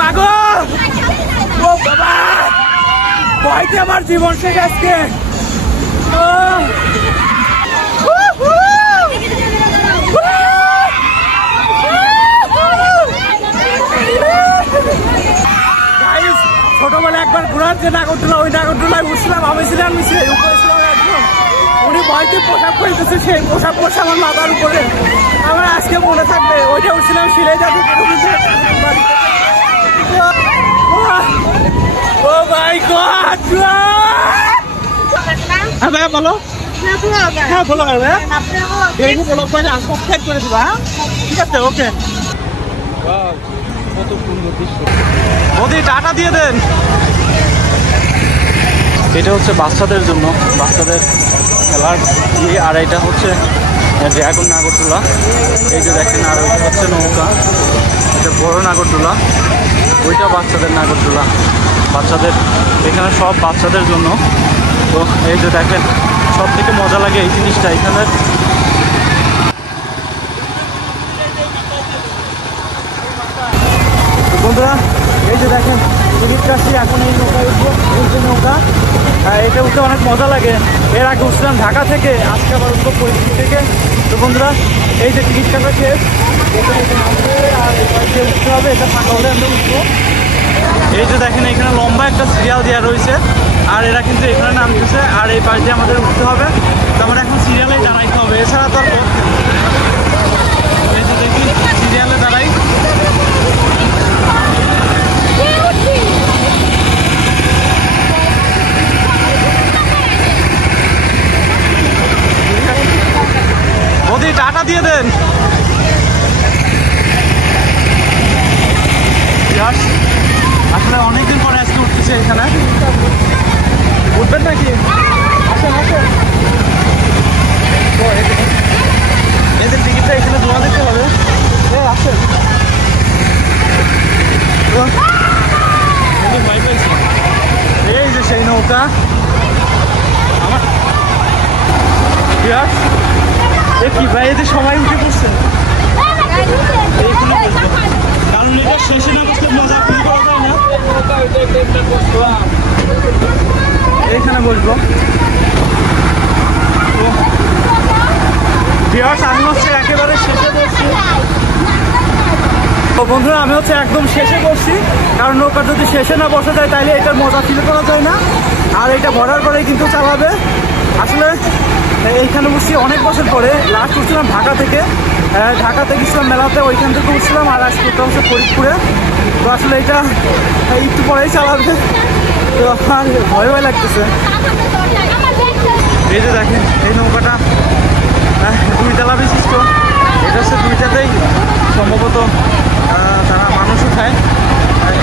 মাগো ও বাবা ভয়তে আমার জীবন শেষ আজকে। ছোটবেলায় একবার ঘোরার যে নাগরদোলা, ওই নাগরদোলায় উঠছিলাম, আমি ছিলাম উপরে ছিলাম একদম। উনি ভয়তে পোশাক পরেছে, সেই পোশাক পরছে আমার মাথার উপরে। আমার আজকে মনে থাকবে ওইটা উঠছিলাম সিলাই যাবে। ও মাই গড। হ্যাঁ ভাইয়া বলো। হ্যাঁ বলো ভাইয়া, সাবস্ক্রাইব করে দিবা। ঠিক আছে, ওকে। কত সুন্দর দৃশ্য। মোদি টাটা দিয়ে দেন। এটা হচ্ছে বাচ্চাদের জন্য, বাচ্চাদের খেলার ইয়ে। আর এটা হচ্ছে ড্রাগন নাগরদোলা। এই যে দেখেন, আর ওইটা হচ্ছে নৌকা, এটা বড় নাগরদোলা, ওইটা বাচ্চাদের নাগরদোলা। বাচ্চাদের এখানে সব বাচ্চাদের জন্য। তো এই যে দেখেন, সব থেকে মজা লাগে এই জিনিসটা এখানে। বন্ধুরা এই যে দেখেন টিকিট কাটছি, এখন এই নৌকায় উঠবো। এই যে নৌকা, এটা উঠতে অনেক মজা লাগে। এর আগে উঠছিলাম ঢাকা থেকে, আজকে আবার উঠবো পরিস্থিতি থেকে। তো বন্ধুরা এই যে টিকিট কাটা শেষ, আর উঠতে হবে, এটা ফাঁকা হলে আমরা উঠবো। এই যে দেখেন এখানে লম্বা একটা সিরিয়াল দেওয়া রয়েছে, আর এরা কিন্তু এখানে নামতেছে, আর এই পাশ দিয়ে আমাদের উঠতে হবে। তো আমরা এখন সিরিয়ালেই দাঁড়াইতে হবে, এছাড়া তো আর এই যে দেখি সিরিয়ালে দাঁড়াই। মোদি টাটা দিয়ে দেন। আসলে অনেকদিন পরে আজকে উঠতেছে এখানে। উঠবেন নাকি? আসেন আসেন। এদের টিকিটটা এখানে জমা দিতে হবে। আসেন। এই যে সেই নৌকা আমার। কি ভাই, এদের সবাই উঠে পড়ছে। কারণ এটা শেষে না বসলে মজা ফিল করা যায় না। এইখানে বসবো। আমি হচ্ছে একেবারে শেষে বসছি। তো বন্ধুরা আমি হচ্ছে একদম শেষে বসছি, কারণ নৌকা যদি শেষে না বসে যায় তাহলে এটার মজা ফিল করা যায় না। আর এটা ভরার পরেই কিন্তু চালাবে। আসলে এইখানে উঠছি অনেক বছর পরে, লাস্ট উঠছিলাম ঢাকা থেকে। ঢাকাতে গেছিলাম মেলাতে, ওইখান থেকে উঠছিলাম। আর আজকে হচ্ছে ফরিদপুরে। তো আসলে এটা একটু পরেই চালাবে, তো আমার ভয় ভয় লাগতেছে। এই যে দেখেন এই নৌকাটা দুই তলা বিশিষ্ট। এটা হচ্ছে দুইটাতেই সম্ভবত তারা মানুষ উঠায়।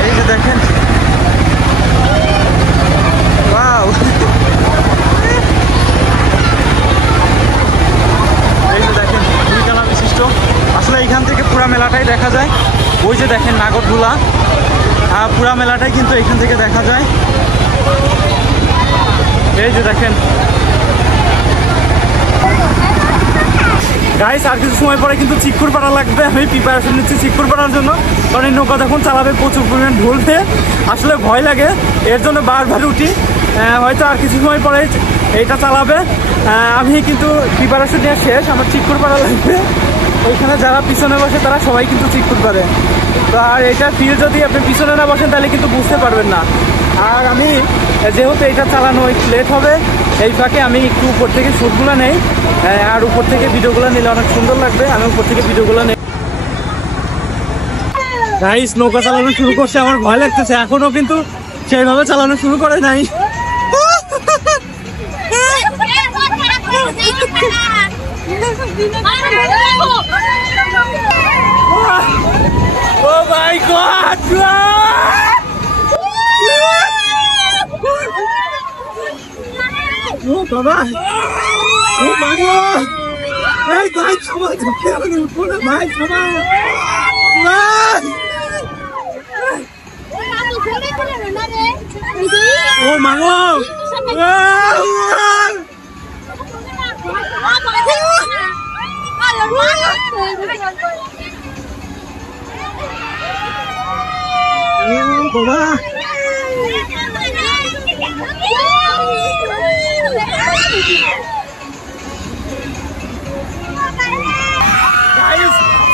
এই যে দেখেন, এই যে দেখেন দুই তলা বিশিষ্ট। আসলে এইখান থেকে পুরা মেলাটাই দেখা যায়। ওই যে দেখেন নাগরদোলা, পুরা মেলাটাই কিন্তু এখান থেকে দেখা যায়। এই যে দেখেন গাইস, আর কিছু সময় পরে কিন্তু চিক্কুর পাড়া লাগবে। আমি প্রিপারেশন নিচ্ছি চিক্কুর পাড়ার জন্য, কারণ এই নৌকা যখন চালাবে প্রচুর পরিমাণ ঢুলতে, আসলে ভয় লাগে। এর জন্য বারবার উঠি। হয়তো আর কিছু সময় পরে এইটা চালাবে। আমি কিন্তু প্রিপারেশন নেওয়া শেষ, আমার চিক্কুর পাড়া লাগবে। ওইখানে যারা পিছনে বসে তারা সবাই কিন্তু চিক্কুর পারে। তো আর এটা ফিল যদি আপনি পিছনে না বসেন তাহলে কিন্তু বুঝতে পারবেন না। আর আমি যেহেতু এটা চালানো একটু লেট হবে, এই ফাঁকে আমি একটু উপর থেকে শ্যুটগুলো নেই। আর উপর থেকে ভিডিওগুলো নিলে অনেক সুন্দর লাগবে। আমি উপর থেকে ভিডিওগুলো নেই। গাইস নৌকা চালানো শুরু করছে, আমার ভয় লাগতেছে। এখনো কিন্তু সেইভাবে চালানো শুরু করে নাই। ও মাই গড। ও বাবা, ও বাবা, এই ভাই সবাই ঝুঁকে আমাকে উঠবো না ভাই, সবাই ও মাগো। বাবা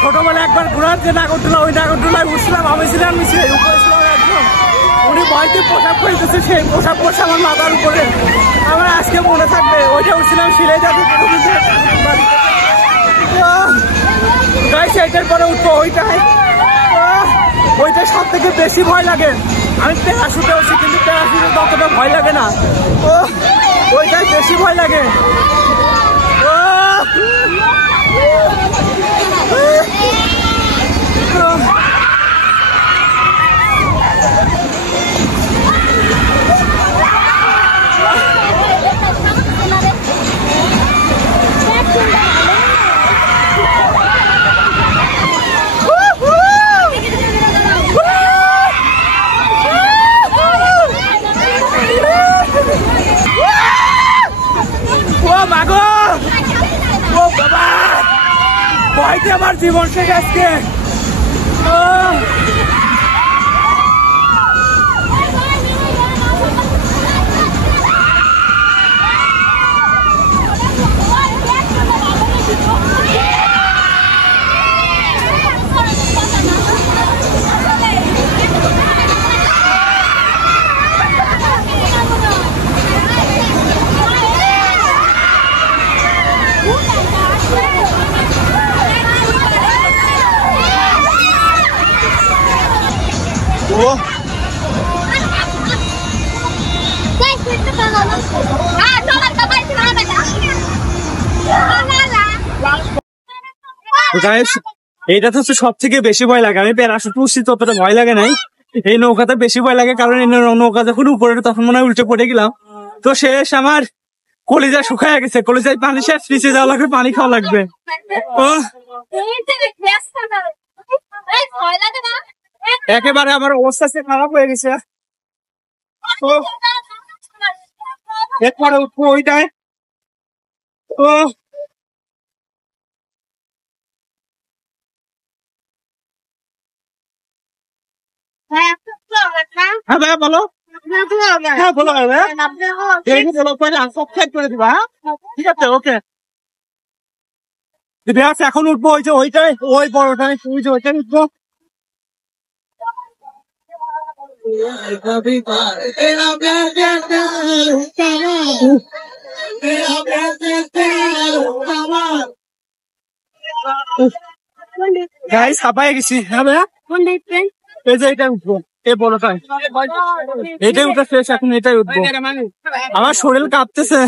ছোটবেলায় একবার ঘোরার যে নাগরদোলা, ওই নাগরদোলায় উঠছিলাম, আমি ছিলাম নিচে, উপরে ছিলাম একদম। উনি ভয়তে পোশাক পরিতেছে, সেই পোশাক পরছে আমার মাথার উপরে, আমার আজকে মনে থাকবে। ওইটা উঠছিলাম শিলে যাতে সেইটার পরে উঠবো ওইটাই। ওইটা সব থেকে বেশি ভয় লাগে। আমি প্যারাশুটে উঠছি, কিন্তু প্যারাশুটে ততটা ভয় লাগে না। ওইটাই বেশি ভয় লাগে। ভয়তে আমার জীবন শেষ আজকে। এইটা তো সব থেকে বেশি ভয় লাগে। আমি প্যারাশুট উঠছি, ততটা ভয় লাগে নাই। এই নৌকাতে বেশি ভয় লাগে, কারণ এই নৌকা যখন উপরে তখন মনে হয় উল্টে পড়ে গেলাম। তো শেষ, আমার কলিজা শুকায় গেছে, কলিজায় পানি শেষ, নিচে যাওয়া লাগবে, পানি খাওয়া লাগবে। একেবারে আমার অবস্থা খারাপ হয়ে গেছে। এরপরে উঠবো ওইটাই। হ্যাঁ ভাইয়া বলো। হ্যাঁ বলো বলো, সাবস্ক্রাইব করে দিবা। ঠিক আছে, ওকে। এখন উঠবো ওই যে ওইটাই, ওই বড়টাই, ওই যে ওইটাই উঠবো। গাইস হাঁপায় গেছি। হ্যাঁ ভাইয়া, এই যে এইটাই উঠবো, এই বড়টাই, এইটাই উঠে শেষ, এখন এটাই উঠবো। আমার শরীর কাঁপতেছে।